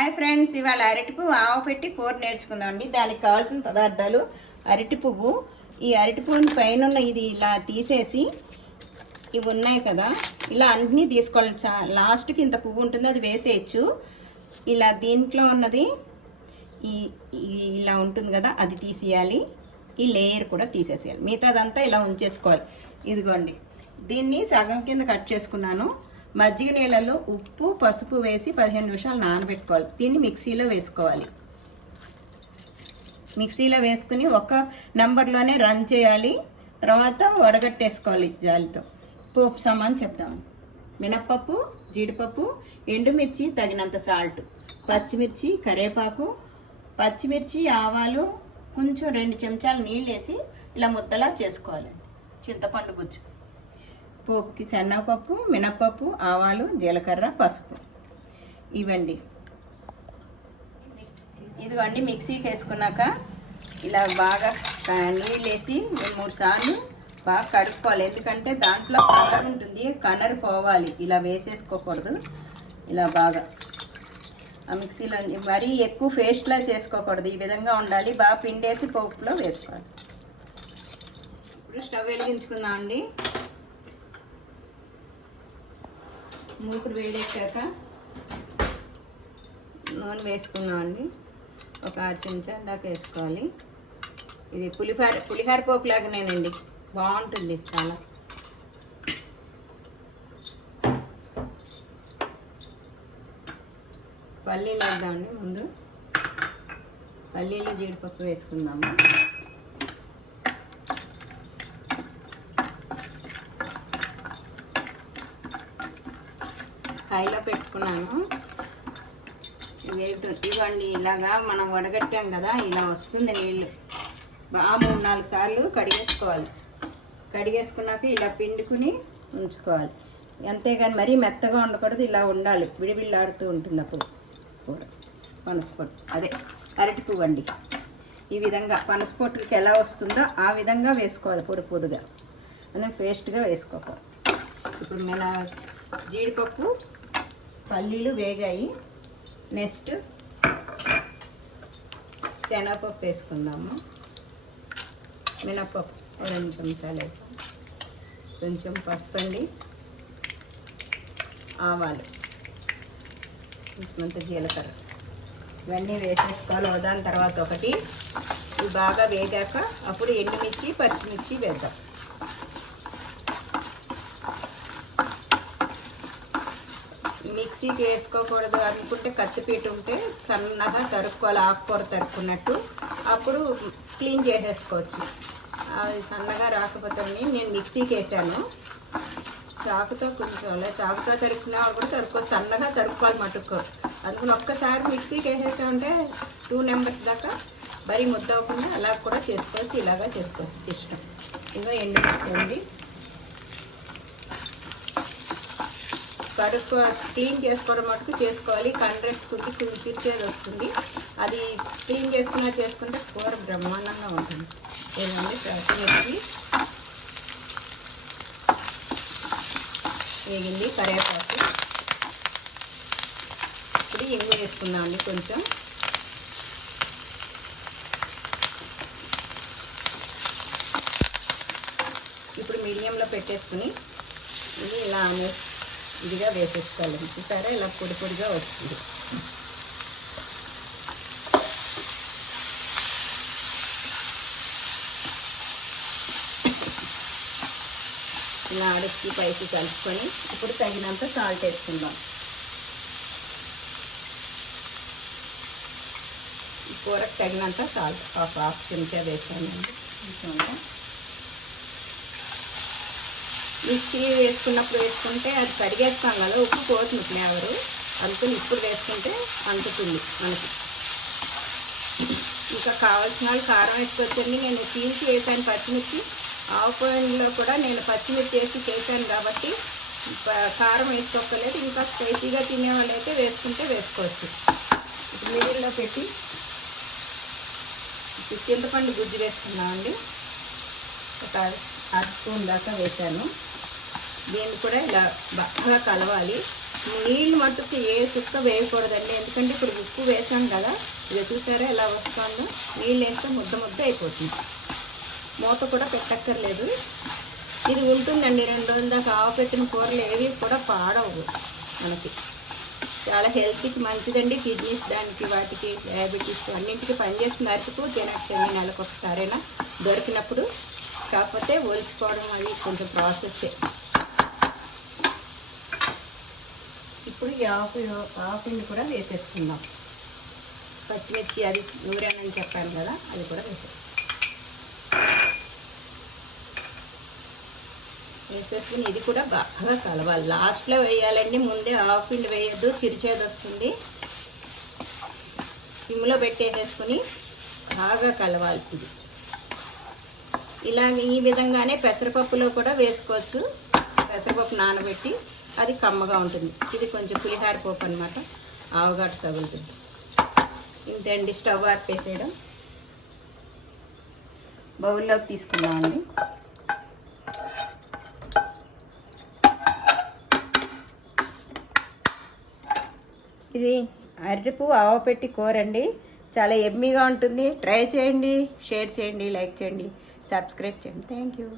Hi friends, ఇవాళ అరటి పువ్వు ఆవ పెట్టి కూర నేర్చుకుందామండి. దానికి కావాల్సిన పదార్థాలు అరటి పువ్వు. ఈ అరటి పువ్వుని పైన ఇది ఇలా తీసేసి ఇవి ఉన్నాయి కదా, ఇలా అన్నీ తీసుకోవాలి. లాస్ట్కి ఇంత పువ్వు ఉంటుంది, అది వేసేయచ్చు. ఇలా దీంట్లో ఉన్నది ఇలా ఉంటుంది కదా, అది తీసేయాలి. ఈ లేయర్ కూడా తీసేసేయాలి. మిగతాదంతా ఇలా ఉంచేసుకోవాలి. ఇదిగోండి, దీన్ని సగం కింద కట్ చేసుకున్నాను. మజ్జిగ నీళ్ళలో ఉప్పు పసుపు వేసి 15 నిమిషాలు నానబెట్టుకోవాలి. దీన్ని మిక్సీలో వేసుకోవాలి. మిక్సీలో వేసుకుని ఒక నంబర్లోనే రన్ చేయాలి. తర్వాత వడగట్టేసుకోవాలి జాలితో. పోపు సామాన్ చెప్తాము. మినప్పప్పు, జీడిపప్పు, ఎండుమిర్చి, తగినంత సాల్ట్, పచ్చిమిర్చి, కరివేపాకు, పచ్చిమిర్చి, ఆవాలు, కొంచెం 2 చెంచాలు నీళ్ళు వేసి ఇలా ముద్దలా చేసుకోవాలి. చింతపండు గుజ్జు, పోపుకి శనగపప్పు, మినప్పప్పు, ఆవాలు, జీలకర్ర, పసుపు ఇవ్వండి. ఇదిగోండి, మిక్సీకి వేసుకున్నాక ఇలా బాగా నీళ్ళు వేసి 3 సార్లు బాగా కడుక్కోవాలి. ఎందుకంటే దాంట్లో కలర్ ఉంటుంది, కలర్ పోవాలి. ఇలా వేసేసుకోకూడదు. ఇలా బాగా ఆ మిక్సీలో మరీ ఎక్కువ పేస్ట్లా చేసుకోకూడదు. ఈ విధంగా ఉండాలి. బాగా పిండేసి పోపులో వేసుకోవాలి. ఇప్పుడు స్టవ్ వెలిగించుకుందామండి. మూకుడు వేడెక్కాక నూనె వేసుకున్నామండి. ఒక 6 చెంచాల దాకా వేసుకోవాలి. ఇది పులిహార పోపు లాగానేనండి, బాగుంటుంది చాలా. పల్లీలు వేద్దామండి. ముందు పల్లీలు జీడిపప్పు వేసుకుందాము. హైలో పెట్టుకున్నాను. ఇవ్వండి, ఇలాగా మనం వడగట్టాం కదా, ఇలా వస్తుంది నీళ్ళు. బాగా 3-4 సార్లు కడిగేసుకోవాలి. కడిగేసుకున్నాక ఇలా పిండుకుని ఉంచుకోవాలి. అంతేగాని మరీ మెత్తగా ఉండకూడదు, ఇలా ఉండాలి. విడివిళ్ళాడుతూ ఉంటుంది అప్పుడు కూర. పనసపొట్టు, అదే అరటి పువ్వు అండి. ఈ విధంగా పనసపొట్టుకి ఎలా వస్తుందో ఆ విధంగా వేసుకోవాలి. పొడి పొడిగా, అదే పేస్ట్గా వేసుకోవాలి. ఇప్పుడు మన జీడిపప్పు, పల్లీలు వేగాయి. నెక్స్ట్ శనగపప్పు వేసుకుందాము. మినప్పప్పు 2 చెంచాలు, కొంచెం పసుపు అండి, ఆవాలు, కొంచెమంత జీలకర్ర, ఇవన్నీ వేసేసుకోవాలి. దాని తర్వాత ఒకటి ఇవి బాగా వేగాక అప్పుడు ఎండుమిర్చి, పచ్చిమిర్చి వేద్దాం. మిక్సీకి వేసుకోకూడదు అనుకుంటే కత్తిపీట ఉంటే సన్నగా తరుక్కోవాలి, ఆకుకూర తరుక్కున్నట్టు. అప్పుడు క్లీన్ చేసేసుకోవచ్చు. అది సన్నగా రాకపోతే నేను మిక్సీకి వేసాను. చాకుతో కొంచెం అలా చాకుతో తరుక్కునే కూడా తరుక్కోవచ్చు. సన్నగా తరుక్కోవాలి మటుకు. అందుకని ఒక్కసారి మిక్సీకి వేసేసామంటే 2 నెంబర్స్ దాకా మరీ ముద్ద అవ్వకుండా అలా కూడా చేసుకోవచ్చు, ఇలాగా చేసుకోవచ్చు ఇష్టం. ఇగో ఎండుమిర్చి అండి, క్లీన్ చేసుకోవడం మటుకు చేసుకోవాలి. కండ్రెట్టుకుంటే కొంచెం చిరిచేది వస్తుంది. అది క్లీన్ చేసుకుంటే కూర బ్రహ్మాండంగా ఉంటుంది. ఏదండి, పచ్చిమిర్చి వేగింది, కరివేపాకు. ఇప్పుడు ఇంగు వేసుకుందామండి కొంచెం. ఇప్పుడు మీడియంలో పెట్టేసుకుని ఇది ఇలా ఇదిగా వేసేసుకోవాలి. చూసారా, ఇలా పొడి పొడిగా వస్తుంది. ఇలా అడుక్కి పైకి కలుపుకొని ఇప్పుడు తగినంత సాల్ట్ వేసుకుందాం. ఈ కూరకు తగినంత సాల్ట్ హాఫ్ చెంచా వేసానండి. మిక్సీ వేసుకున్నప్పుడు వేసుకుంటే అది కడిగేస్తాం కదా, ఉప్పు పోతుంది ఫ్లేవరు. అందుకని ఇప్పుడు వేసుకుంటే అందుతుంది మనకి. ఇంకా కావాల్సిన వాళ్ళు కారం వేసుకోవచ్చండి. నేను చీల్చి వేసాను పచ్చిమిర్చి. ఆవుపాయలో కూడా నేను పచ్చిమిర్చి వేసి చేశాను కాబట్టి కారం వేసుకోలేదు. ఇంకా స్పైసీగా తినేవాళ్ళు అయితే వేసుకుంటే వేసుకోవచ్చు. ఇప్పుడు మిడిల్లో పెట్టి చింతపండు గుజ్జు వేసుకున్నామండి. ఒక 1/2 స్పూన్ దాకా వేసాను. దీన్ని కూడా ఇలా బాగా కలవాలి. నీళ్ళు మట్టుకు ఏ చుక్క వేయకూడదండి, ఎందుకంటే ఇప్పుడు ఉప్పు వేసాం కదా. ఇది చూసారా ఎలా వస్తుందో, నీళ్ళు వేస్తే ముద్ద ముద్ద అయిపోతుంది. మూత కూడా పెట్టక్కర్లేదు. ఇది ఉంటుందండి 2 రోజుల దాకా. ఆవపెట్టిన కూరలు ఏవి కూడా పాడవు మనకి. చాలా హెల్త్కి మంచిదండి. కిడ్నీస్ దానికి వాటికి డయాబెటీస్ అన్నింటికి పనిచేస్తుంది. అరటిపు తినచ్చండి నెలకు ఒకసారైనా దొరికినప్పుడు. కాకపోతే ఒలుచుకోవడం అవి కొంచెం ప్రాసెస్సే. ఇప్పుడు ఈ ఆకుని కూడా వేసేసుకుందాం. పచ్చిమిర్చి అది నూరానని చెప్పాను కదా, అది కూడా వేసేసుకుని ఇది కూడా బాగా కలవాలి. లాస్ట్లో వేయాలండి, ముందే ఆకుపిండి వేయద్దు, చిరిచేది వస్తుంది. సిమ్లో పెట్టేసేసుకుని బాగా కలవాలి. ఇది ఇలాగ ఈ విధంగానే పెసరపప్పులో కూడా వేసుకోవచ్చు. పెసరపప్పు నానబెట్టి అది కమ్మగా ఉంటుంది. ఇది కొంచెం పులిహార పప్పు అనమాట, ఆవగాటు తగులుతుంది. ఇంతే అండి, స్టవ్ ఆర్పేసేయడం. బౌల్లోకి తీసుకుందామండి. ఇది అరటిపు ఆవపెట్టి కూర అండి. చాలా ఎమ్మీగా ఉంటుంది. ట్రై చేయండి, షేర్ చేయండి, లైక్ చేయండి, సబ్స్క్రైబ్ చేయండి. Thank you.